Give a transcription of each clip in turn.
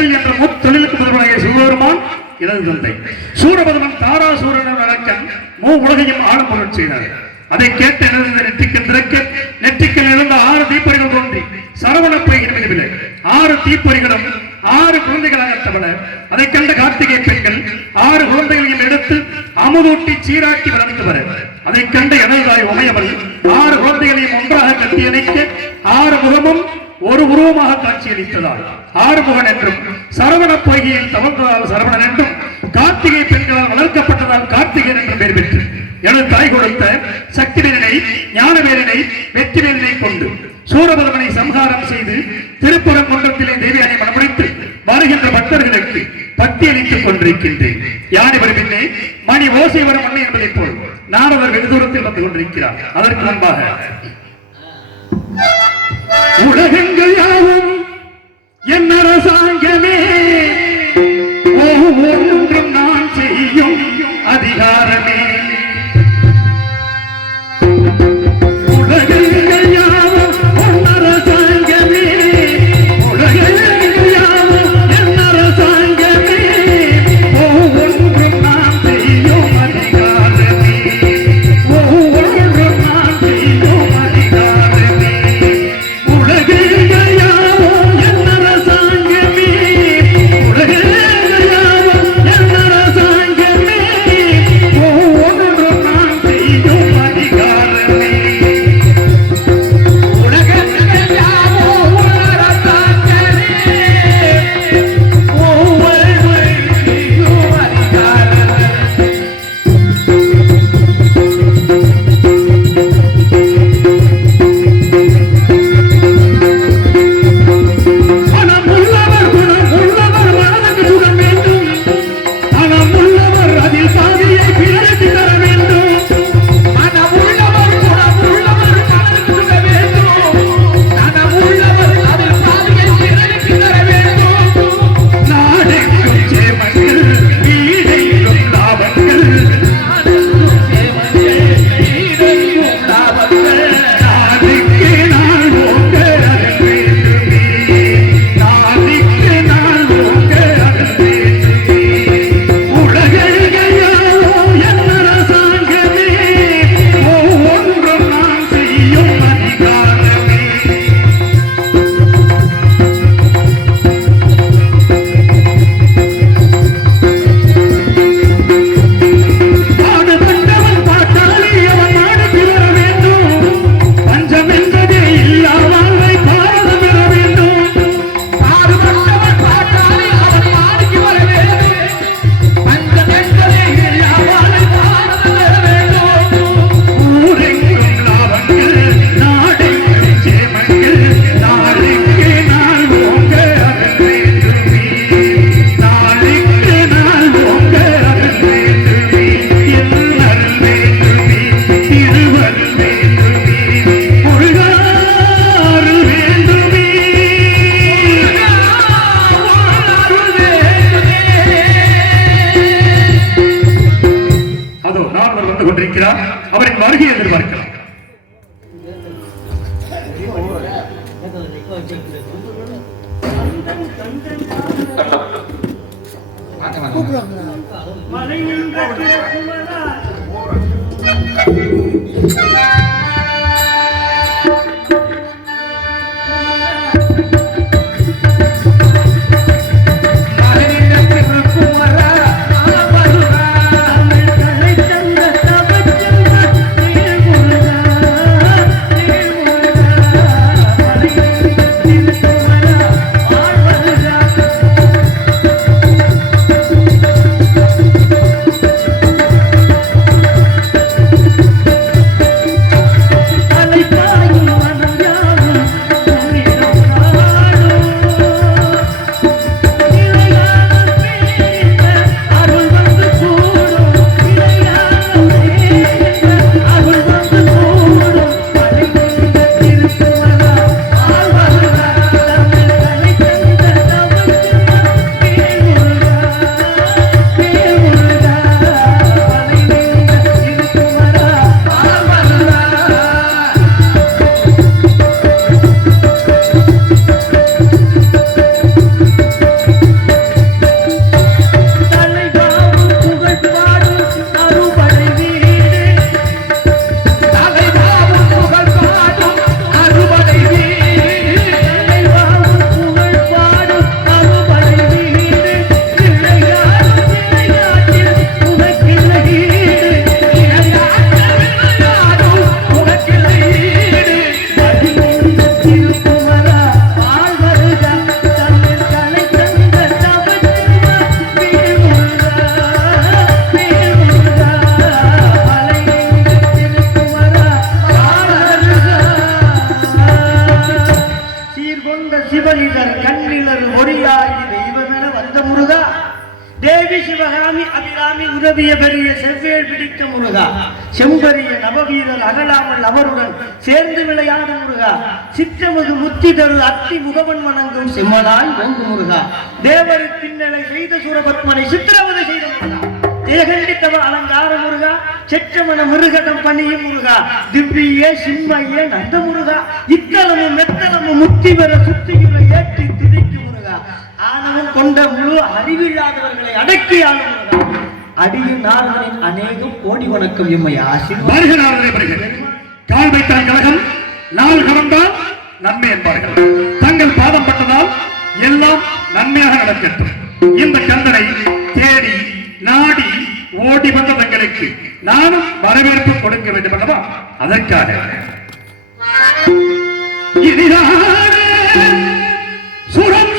என்ற முத்தொழிலுக்கு முதல்வராக சிவபெருமான் எனது தந்தை. சூரபதமன் தாராசூரன் அரக்கன் மூ உலகையும் ஆளும் பொருள் செய்தார். அதை கேட்டு எனது நெற்றிக்கல் திறக்க நெற்றிக்கல் இருந்த ஆறு தீப்பறிகள் தோன்றி சரவணப்பை பொய்கிறவில்லை ஆறு தீப்பறிகளும் ஆறு குழந்தைகளாக தவள. அதை கண்ட கார்த்திகை பெண்கள் ஆறு குழந்தைகளையும் எடுத்து அமுதூட்டி சீராக்கி வளர்த்து வர. அதை கண்ட எனதாய் உமையவள் ஆறு குழந்தைகளையும் ஒன்றாக கட்டி இணைக்க ஆறு முகமும் ஒரு உருவமாக காட்சியளித்ததால் ஆறுமுகன் என்றும் சரவண பொய்கையில் தவழ்ந்ததால் சரவணன் என்றும் கார்த்திகை பெண்களால் வளர்க்கப்பட்டதால் கார்த்திகேயன் என்றும் பெயர் பெற்று எனது தாய் கொடுத்த சக்தி வேலனை ஞான வேலனை வெற்றி வேலனை கொண்டு சூரபதமனை சம்ஹாரம் செய்து திருப்புறம் குன்றத்திலே தேவியானை மனமுடித்து வருகின்ற பக்தர்களுக்கு பக்தி அளித்துக் கொண்டிருக்கின்றேன். யானை வருகின்றே மணி ஓசை வரும் என்பதைப் போல் நாரதர் வெகு தூரத்தில் வந்து கொண்டிருக்கிறார். அதற்கு முன்பாக உலகங்கள் யாவும் என் அரசாங்கமே. ஒவ்வொன்றும் நான் செய்யும் அதிகாரமே. கொண்டிருக்கிறார் அவரின் வருகை எதிர்பார்க்கலாம். மலையில் செவ்வேல் பிடித்த முருகா. செம்பரிய நவவீரர் அகலாமல் அவருடன் சேர்ந்து விளையாடும் முருகா. சிற்றமுது முத்தி தரு அத்தி முகவன் வணங்கும் செம்மனாய் ஓங்கு முருகா. தேவரு பின்னலை செய்த சூரபத்மனை சித்திரவதை செய்த முருகா. தேகண்டித்தவ அலங்கார முருகா. செற்றமன முருகதம் பணியும் முருகா. திவ்ய சிம்மைய நந்த முருகா. இத்தலமும் மெத்தலமும் முத்தி பெற சுத்தியுள்ள ஏற்றி துதிக்கும் முருகா. ஆணவம் கொண்ட முழு அறிவில்லாதவர்களை அடக்கி முருகா. அடியின் நாரதனின் அநேகம் கோடி வணக்கம் எம்மை ஆசீர்வாதம். கால் வைத்தால் கழகம் நாள் கடந்தால் நன்மை என்பார்கள். தங்கள் பாதம் பட்டதால் எல்லாம் நன்மையாக நடக்கட்டும். இந்த கந்தனை தேடி நாடி ஓடி வந்த தங்களுக்கு நானும் வரவேற்பு கொடுக்க வேண்டும் அல்லவா? அதற்காக. சுரம்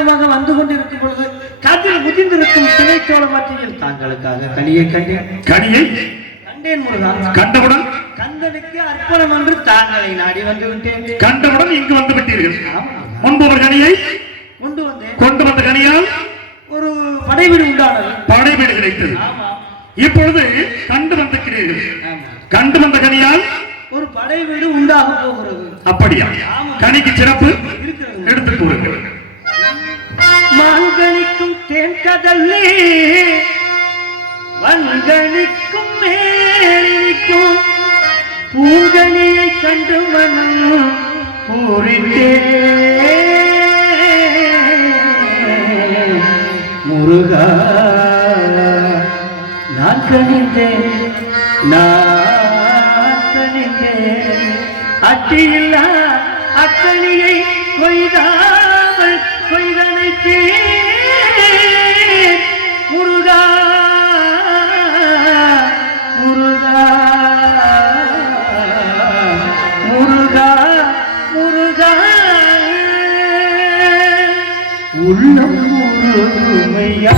ககனமார்க்கமாக வந்து கொண்டிருக்கும் பொழுது கதில் முதிர்ந்திருக்கும் சிலைச்சோழ மத்தியில் தாங்களுக்காக கனியை கண்டேன். கனியை? கண்டேன் முருகா. கண்டவுடன்? கந்தனுக்கு அர்ப்பணம் என்று தாங்களை நாடி வந்து விட்டேன். கண்டவுடன் இங்கு வந்து விட்டீர்கள். முன்பு ஒரு கனியை? கொண்டு வந்தேன். கொண்டு வந்த கனியால்? ஒரு படைவீடு உண்டானது. படைவீடு கிடைத்தது. இப்பொழுது கண்டு வந்திருக்கிறீர்கள். கண்டு வந்த கனியால்? ஒரு படைவீடு உண்டாக போகிறது. அப்படியா? கனிக்கு சிறப்பு? இருக்கிறது. எடுத்து கூறுங்கள். மாங்கனிக்கும் தேன் கதல்லி வன்கணிக்கும் மேலிக்கும் பூங்கனியை கண்டு மனம் பூரித்தே. முருகா நான் கணிந்தேன் நான் அட்டியில்லா அத்தனியை கொய்தாமல் உள்ளம் முருகையா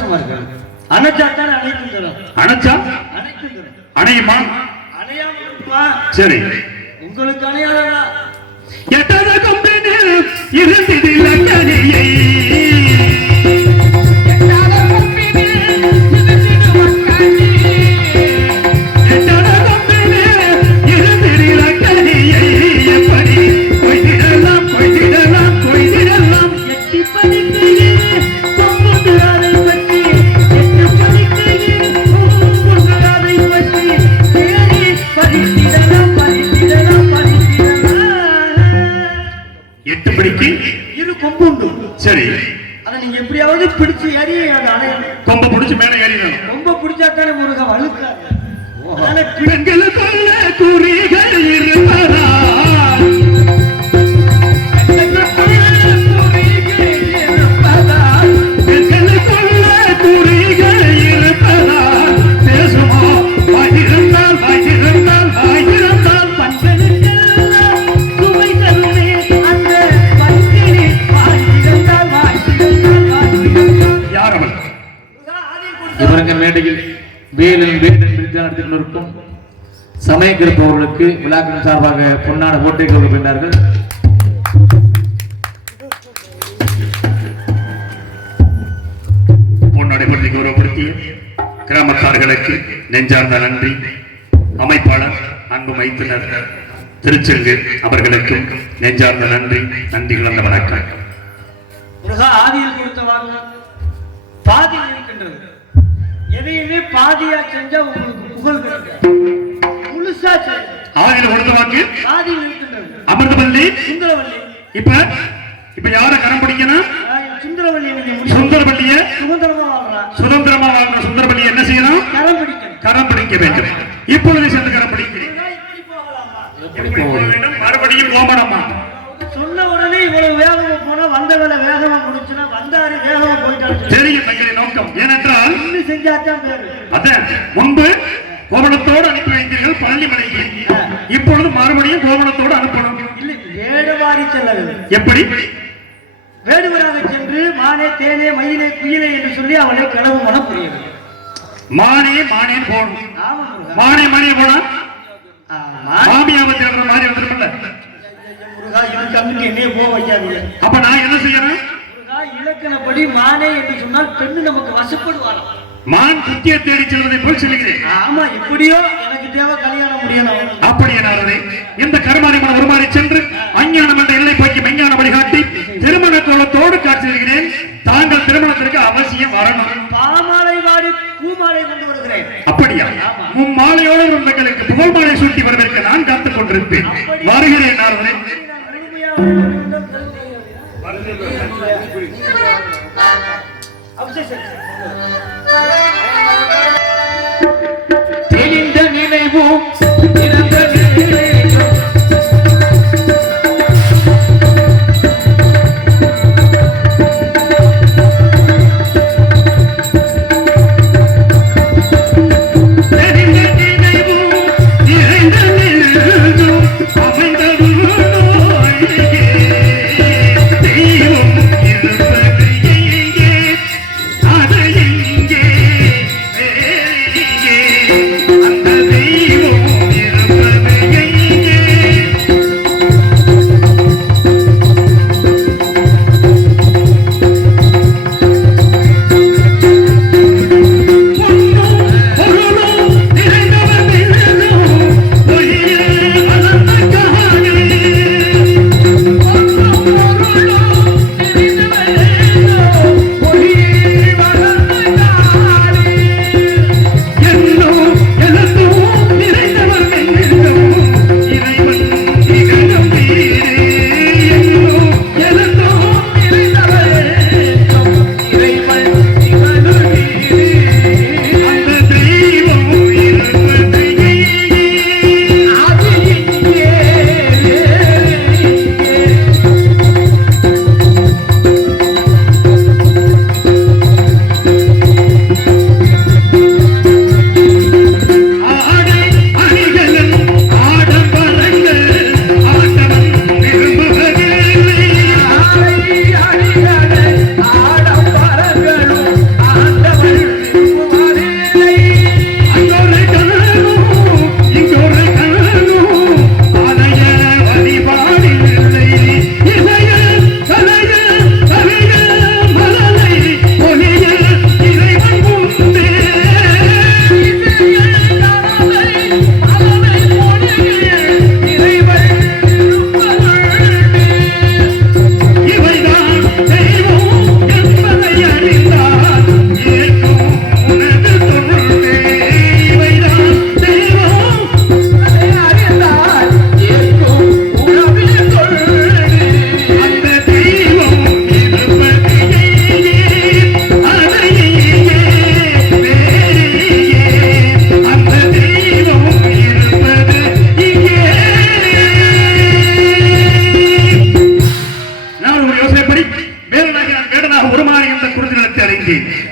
சந்தோஷமா இருக்கணும் அணைச்சாத்தான் அனைத்தும் தரும்? அணைச்சா? தரும். அணையுமா? அணையாம இருக்குமா சரி. உங்களுக்கு அணையாதா எட்டத கொம்பினில் இருந்ததில்ல கனியை படிக்கு? இரு கொம்புண்டு. சரி. அதை நீங்க எப்படியாவது பிடிச்சு ஏறி அதை அடையணும். கொம்ப பிடிச்சு மேலே ஏறினான் ரொம்ப பிடிச்சாத்தானே முருகன் அழுக்காது அதனால பிடி- பெண்களுக்குள்ள குறிகள் இருப்பதா மேடையில் வேலன் வேடன் விருது நடத்தி கொண்டிருக்கும் சமயக்கிருப்பவர்களுக்கு விழாக்களின் சார்பாக பொன்னான ஓட்டை கொடுக்கின்றார்கள் கௌரவப்படுத்திய கிராமத்தார்களுக்கு நெஞ்சார்ந்த நன்றி. அமைப்பாளர் அன்பு மைத்தினர் திருச்செங்கு அவர்களுக்கும் நெஞ்சார்ந்த நன்றி. நன்றி கலந்த வணக்கம். ஆதியில் கொடுத்த வாங்க பாதியில் இருக்கின்றது. எதையுமே பாதியா செஞ்சா உங்களுக்கு புகழ் கிடைக்கும் முழுசா செய்ய ஆதியில் கொடுத்த வாக்கு? பாதியில் இருக்கின்றது. அமிர்தபள்ளி சுந்தரவல்லி. இப்ப? இப்ப யார கரம் பிடிக்கணும்? சுந்தரவல்லி சுந்தரபள்ளிய சுதந்திரமா வாழ்றா. சுதந்திரமா வாழ்ற சுந்தரபள்ளி என்ன செய்யணும்? கரம் பிடிக்கணும். கரம் பிடிக்க வேண்டும். இப்பொழுது சென்று கரம் பிடிக்கிறேன். மறுபடியும் கோமடமா சொன்ன உடனே இவ்வளவு வேகமா போனா வந்த வேலை வேகமா முடிச்சுன்னா வந்தாரு வேகமா போயிட்டாரு. தெரியும் நோக்கம். ஏனென்றால் செஞ்சாதான் அதான் முன்பு கோவணத்தோடு அனுப்பி வைத்தீர்கள் பழனிமலைக்கு இப்பொழுது மறுபடியும் கோவணத்தோடு அனுப்பணும். வேடமாறி செல்ல எப்படி? வேடுவராக சென்று மானே தேனே மயிலே குயிலே என்று சொல்லி அவனை களவு மனம் மானே மானே போகணும் மானே மானே போனா? ஆமா. மாமியாவை தேடுற மாதிரி வந்துருமில்ல அப்ப நான் என்ன செய்யறேன்? இலக்கணப்படி மானே என்று சொன்னால் பெண்ணு நமக்கு வசப்படுவாளாம். மான் குத்தியை தேடி செல்வதை போல் சொல்லுகிறேன். ஆமா எப்படியோ எனக்கு தேவை கல்யாணம் முடியணும். அப்படி என்னாரதே இந்த கருமாரிமன் உருமாறி சென்று அஞ்ஞானம் என்ற எல்லை போக்கி மெஞ்ஞான வழிகாட்டி திருமண கோலத்தோடு காட்சி தருகிறேன். தாங்கள் திருமணத்திற்கு அவசியம் வரணும். பாமாலை வாடி பூமாலை கொண்டு வருகிறேன். அப்படியா? மும்மாலையோடு இருந்தங்களுக்கு புகழ் மாலை சூட்டி வருவதற்கு நான் காத்துக் கொண்டிருப்பேன். வருகிறேன் நாரதே. 啊不谢谢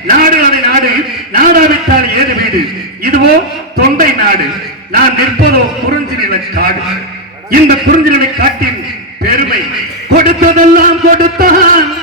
நாடு. அதை நாடு. நாடாவிட்டால் ஏது வீடு? இதுவோ தொண்டை நாடு. நான் நிற்பதோ குறிஞ்சி நில காடு. இந்த குறிஞ்சி நிலை காட்டின் பெருமை. கொடுத்ததெல்லாம் கொடுத்தான்.